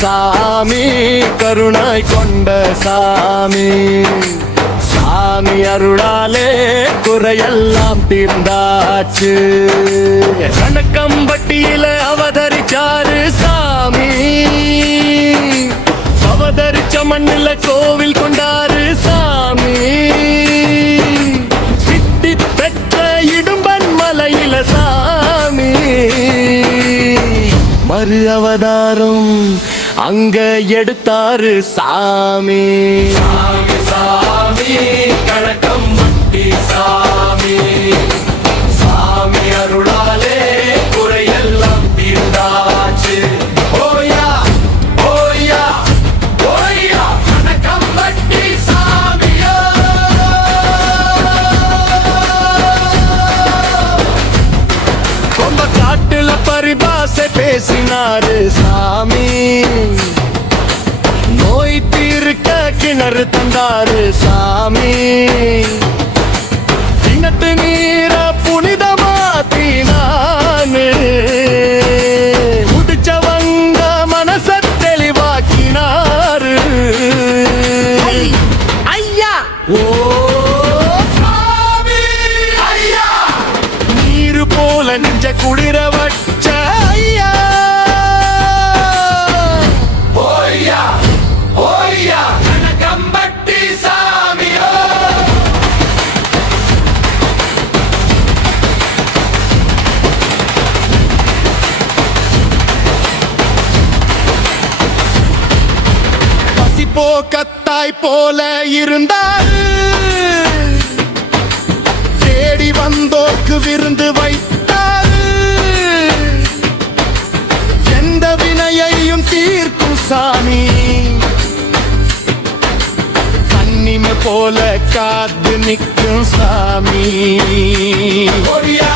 சாமி கருணாய் கொண்ட சாமி. சாமி அருளாலே குறையெல்லாம் தீர்ந்தாச்சு. கணக்கம்பட்டியில அவதரிச்சாரு சாமி. அவதரிச்ச மண்ணில கோவில் கொண்டாரு சாமி. சித்தி பெற்ற இடும்பன் மலையில சாமி. மறு அவதாரம் அங்க எடுத்தாரு சாமி. சாமி சாமி காட்டுல பரிபாசை பேசினாரு சாமி. நோய் தீர்க்க கிணறு தந்தாரு சாமி. கிணத்து நீர புனிதமாத்தினானு முடிச்சவங்க மனச தெளிவாக்கினாரு. ஐயா. ஓ பசிப்போ கத்தாய் போல இருந்தாரு தேடி வந்தோர்க்கு விருந்து வைத்தாரு எந்த வினையையும் தீர்க்கும் சாமி. கண்ணிமை போல காத்து நிற்கும் சாமி. ஓய்யா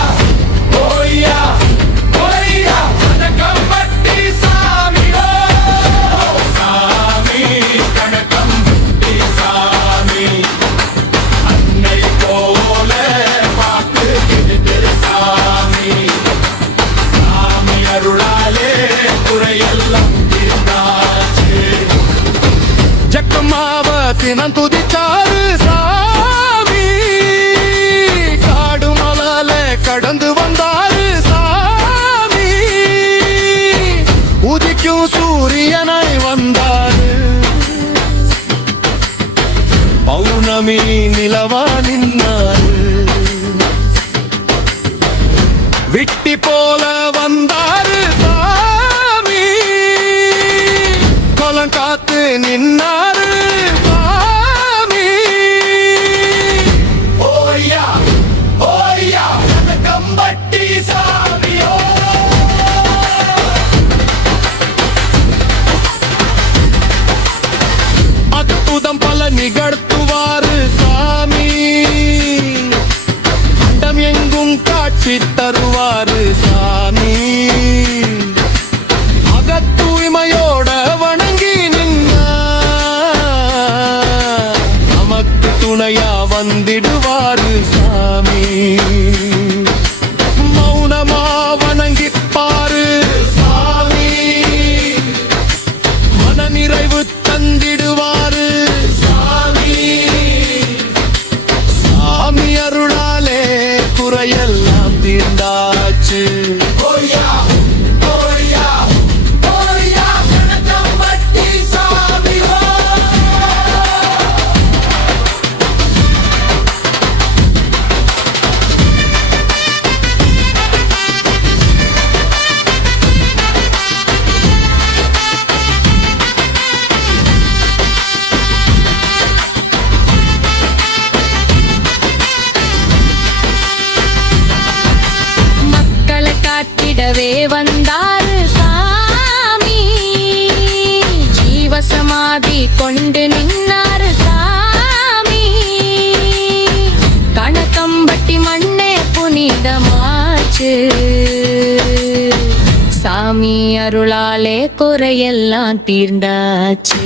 தினம் துதிச்சாரு சாமி. காடு மலால கடந்து வந்தாரு சாமி. உதிக்கும் சூரியனாய் வந்தாரு. பௌர்ணமி நிலவா நின்னாரு. விட்டி போல வந்தாரு சாமி. கொலம் காத்து நின்னார். காட்சி தருவாரு சாமி. அகத்தூய்மையோட வணங்கி நின்னா. நமக்கு துணையா வந்திடுவாரு சாமி. மௌனமா வணங்கிப்பாரு சாமி. மனநிறைவு தந்திடுவாரு சாமி. சாமி அருளாலே குறையெல்லாம் தீர்ந்தாச்சு காட்டிடவே வந்தாரு சாமி. ஜீவசமாதி கொண்டு நின்னாரு சாமி. கணக்கம்பட்டி மண்ணே புனிதமாச்சு. சாமி அருளாலே குறையெல்லாம் தீர்ந்தாச்சு.